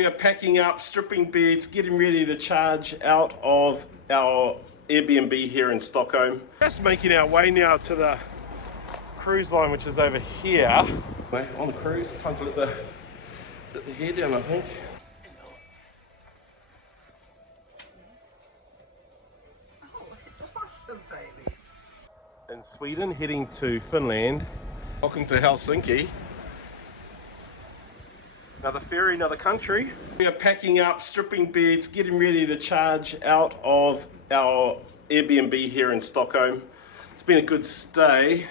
We are packing up, stripping beds, getting ready to charge out of our Airbnb here in Stockholm. Just making our way now to the cruise line, which is over here. On the cruise, time to let the hair down, I think. Oh, it's awesome, baby. In Sweden, heading to Finland. Welcome to Helsinki. Another ferry, another country. We are packing up, stripping beds, getting ready to charge out of our Airbnb here in Stockholm. It's been a good stay.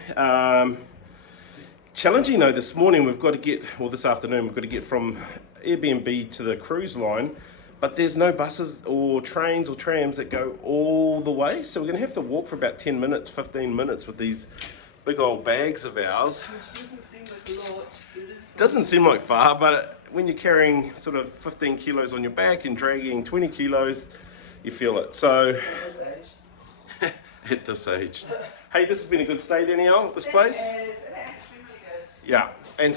Challenging though, this morning we've got to get, well this afternoon we've got to get from Airbnb to the cruise line, but there's no buses or trains or trams that go all the way, so we're going to have to walk for about 10 minutes, 15 minutes with these big old bags of ours. Doesn't seem like far, but when you're carrying sort of 15 kilos on your back and dragging 20 kilos, you feel it. So, at this age. Hey, this has been a good stay, Danielle, this place? It is. It actually really good. Yeah, and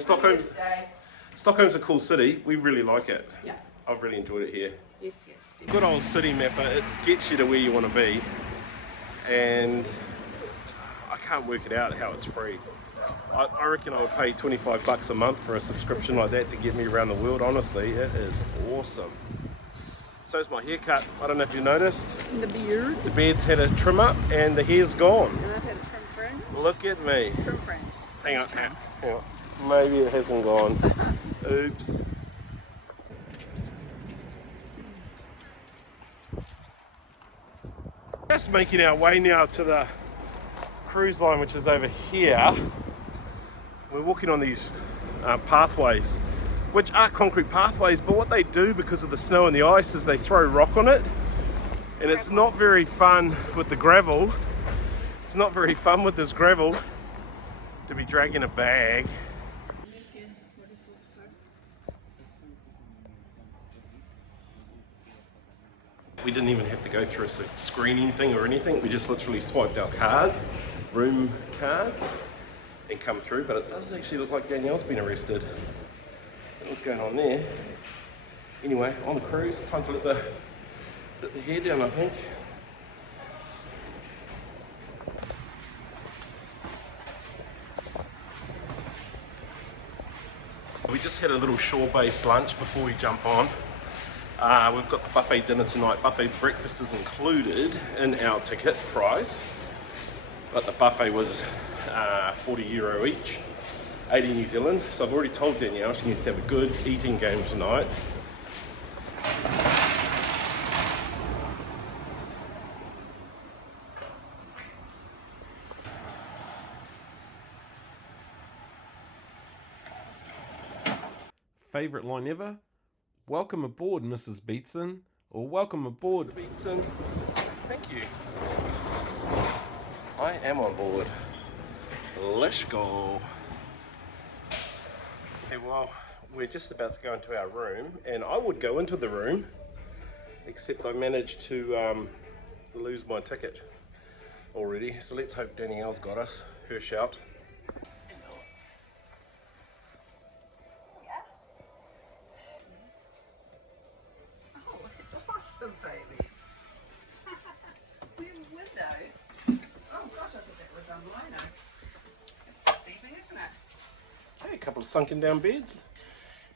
Stockholm's a cool city. We really like it. Yeah. I've really enjoyed it here. Yes, yes. Good old city mapper. It gets you to where you want to be, and I can't work it out how it's free. I reckon I would pay 25 bucks a month for a subscription like that to get me around the world. Honestly, it is awesome. So's my haircut. I don't know if you noticed. The beard. The beard's had a trim up and the hair's gone. And I've had it from friends. Look at me. From friends. Hang on. Maybe it hasn't gone. Oops. Just making our way now to the cruise line, which is over here. We're walking on these pathways, which are concrete pathways, but what they do because of the snow and the ice is they throw rock on it, and it's not very fun with the gravel. It's not very fun with this gravel to be dragging a bag. We didn't even have to go through a screening thing or anything. We just literally swiped our card, room cards, and come through. But it does actually look like Danielle's been arrested. What's going on there? Anyway, on the cruise, time to let the hair down, I think. We just had a little shore-based lunch before we jump on. We've got the buffet dinner tonight. Buffet breakfast is included in our ticket price, but the buffet was €40 each, 80 New Zealand. So I've already told Danielle she needs to have a good eating game tonight. Favourite line ever? Welcome aboard, Mrs. Beatson, or welcome aboard, Mr. Beatson. Thank you. I am on board. Let's go. Okay, well, we're just about to go into our room, and I would go into the room, except I managed to lose my ticket already. So let's hope Danielle's got us. Her shout. Awesome, baby. Window. Oh gosh, I thought that was on lino. It's deceiving, isn't it? Okay, a couple of sunken down beds.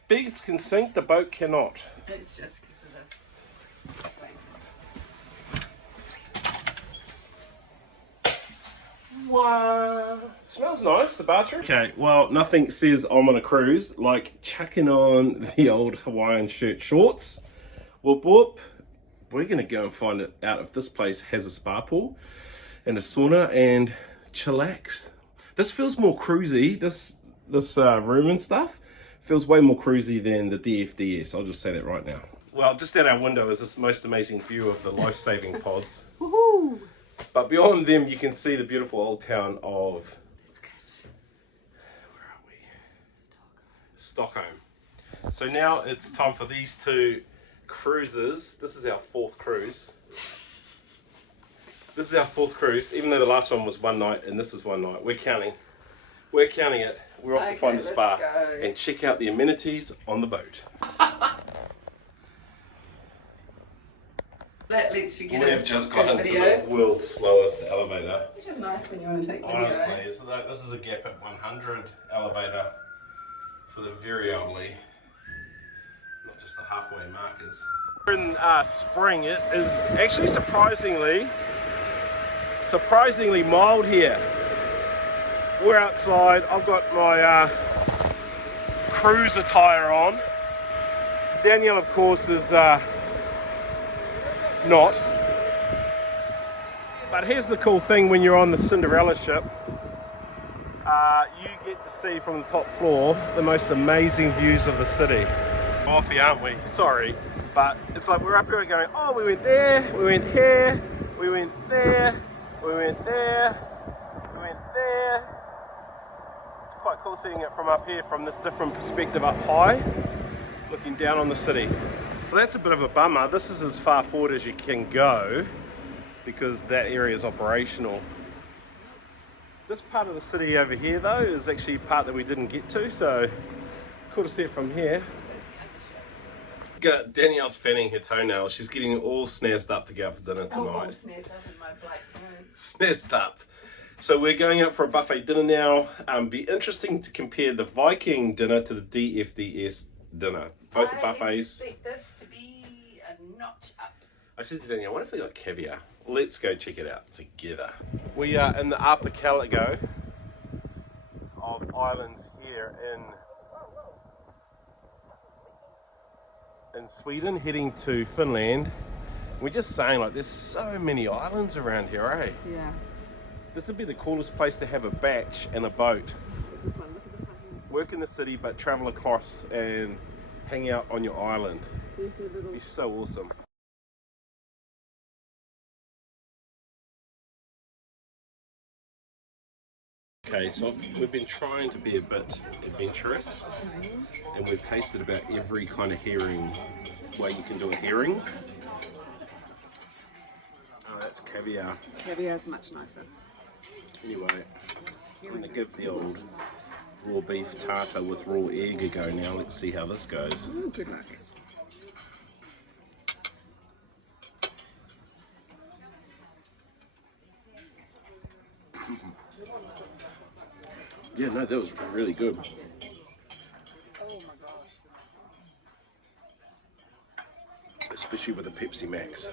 Beds can sink, the boat cannot. It's just because of the blankets. Wow. Smells nice, the bathroom. Okay, well, nothing says I'm on a cruise like chucking on the old Hawaiian shirt shorts. Whoop whoop. We're going to go and find out if this place has a spa pool and a sauna and chillax. This feels more cruisy. This room and stuff feels way more cruisy than the DFDS. I'll just say that right now. Well, just at our window is this most amazing view of the life-saving pods. Woohoo! But beyond them, you can see the beautiful old town of... Where are we? Stockholm. So now it's time for these two cruises. This is our fourth cruise. This is our fourth cruise, even though the last one was one night and this is one night. We're counting. We're counting it. We're off to find the spa and check out the amenities on the boat. That lets you get We've just got into the world's slowest elevator. Which is nice when you want to take video. Honestly, this is a gap at 100 elevator for the very elderly, not just the halfway markers. We're in spring. It is actually surprisingly mild here. We're outside. I've got my cruise attire on. Danielle, of course, is not. But here's the cool thing when you're on the Cinderella ship. You get to see from the top floor the most amazing views of the city. Offy, aren't we? Sorry. But it's like we're up here going, oh, we went there, we went here, we went there, we went there, we went there. It's quite cool seeing it from up here, from this different perspective up high, looking down on the city. Well, that's a bit of a bummer. This is as far forward as you can go because that area is operational. This part of the city over here though is actually a part that we didn't get to, so cool to see it from here. Danielle's fanning her toenails. She's getting it all snazzed up to go out for dinner tonight. Oh, snazzed up in my black pants. Snazzed up. So we're going out for a buffet dinner now. Be interesting to compare the Viking dinner to the DFDS dinner. Both are buffets. I expect this to be a notch up. I said to Danielle, what if they got caviar? Let's go check it out together. We are in the archipelago of islands here in Sweden, heading to Finland. We're just saying, like, there's so many islands around here, eh? Yeah. This would be the coolest place to have a batch and a boat. Look at this one, look at this one. Work in the city, but travel across and hang out on your island. It'd be so awesome. Okay, so we've been trying to be a bit adventurous, and we've tasted about every kind of herring way you can do a herring. Oh, that's caviar. Caviar is much nicer. Anyway, I'm going to give the old raw beef tartar with raw egg a go now. Let's see how this goes. Ooh, good luck. Yeah, no, that was really good. Oh my gosh. Especially with a Pepsi Max.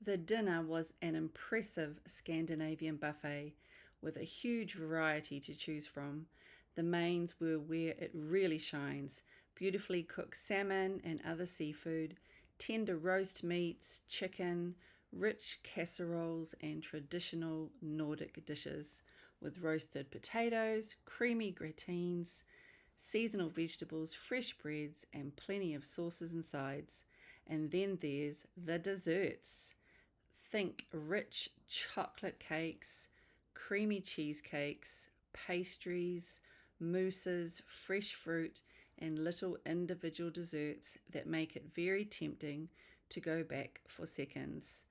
The dinner was an impressive Scandinavian buffet with a huge variety to choose from. The mains were where it really shines. Beautifully cooked salmon and other seafood, tender roast meats, chicken, rich casseroles and traditional Nordic dishes with roasted potatoes, creamy gratines, seasonal vegetables, fresh breads and plenty of sauces and sides. And then there's the desserts. Think rich chocolate cakes, creamy cheesecakes, pastries, mousses, fresh fruit, and little individual desserts that make it very tempting to go back for seconds.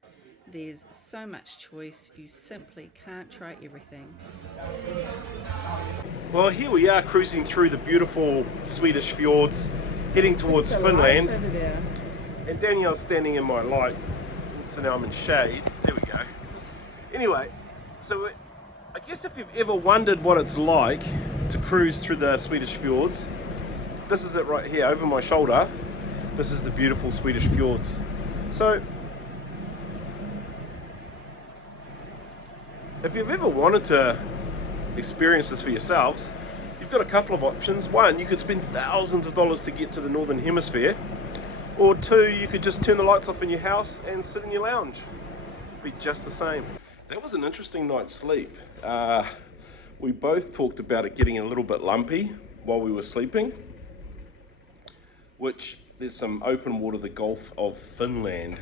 There's so much choice, you simply can't try everything. Well, here we are cruising through the beautiful Swedish fjords, heading towards Finland. And Danielle's standing in my light, so now I'm in shade. There we go. Anyway, so I guess if you've ever wondered what it's like to cruise through the Swedish fjords, this is it right here over my shoulder. This is the beautiful Swedish fjords. So if you've ever wanted to experience this for yourselves, you've got a couple of options. One, you could spend thousands of dollars to get to the northern hemisphere, or two, you could just turn the lights off in your house and sit in your lounge. It'd be just the same. That was an interesting night's sleep. We both talked about it getting a little bit lumpy while we were sleeping, which there's some open water, the Gulf of Finland.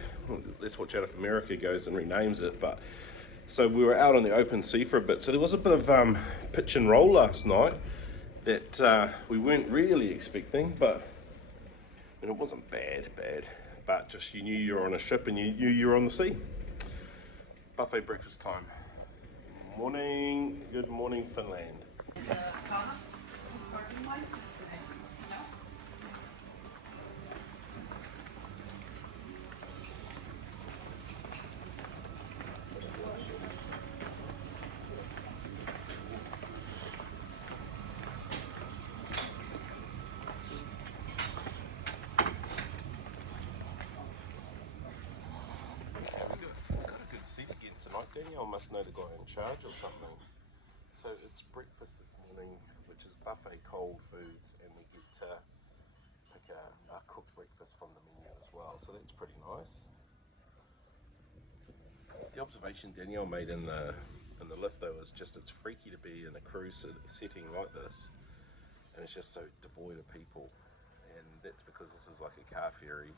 Let's watch out if America goes and renames it. But so we were out on the open sea for a bit. So there was a bit of pitch and roll last night that we weren't really expecting, but and it wasn't bad, but just you knew you were on a ship and you knew you were on the sea. Buffet breakfast time. Morning, good morning, Finland. Danielle must know the guy in charge or something. So it's breakfast this morning, which is buffet cold foods, and we get to pick a cooked breakfast from the menu as well. So that's pretty nice. The observation Danielle made in the lift though is just it's freaky to be in a cruise setting like this, and it's just so devoid of people, and that's because this is like a car ferry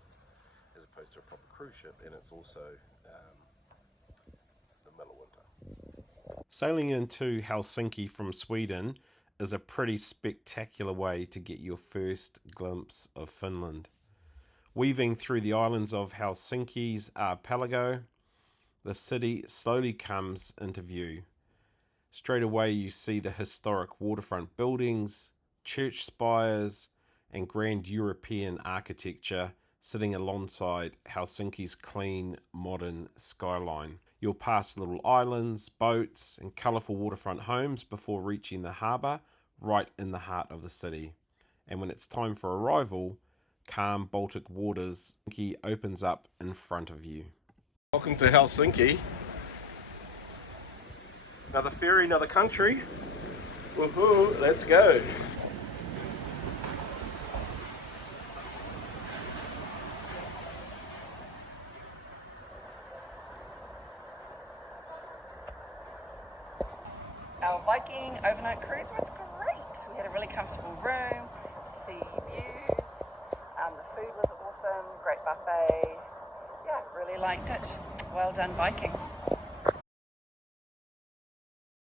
as opposed to a proper cruise ship, and it's also the middle of winter. Sailing into Helsinki from Sweden is a pretty spectacular way to get your first glimpse of Finland. Weaving through the islands of Helsinki's archipelago, the city slowly comes into view. Straight away you see the historic waterfront buildings, church spires, and grand European architecture sitting alongside Helsinki's clean, modern skyline. You'll pass little islands, boats, and colourful waterfront homes before reaching the harbour right in the heart of the city. And when it's time for arrival, calm Baltic waters, Helsinki opens up in front of you. Welcome to Helsinki. Another ferry, another country. Woohoo, let's go. Our Viking overnight cruise was great. We had a really comfortable room, sea views, the food was awesome, great buffet. Yeah, really liked it. Well done, Viking.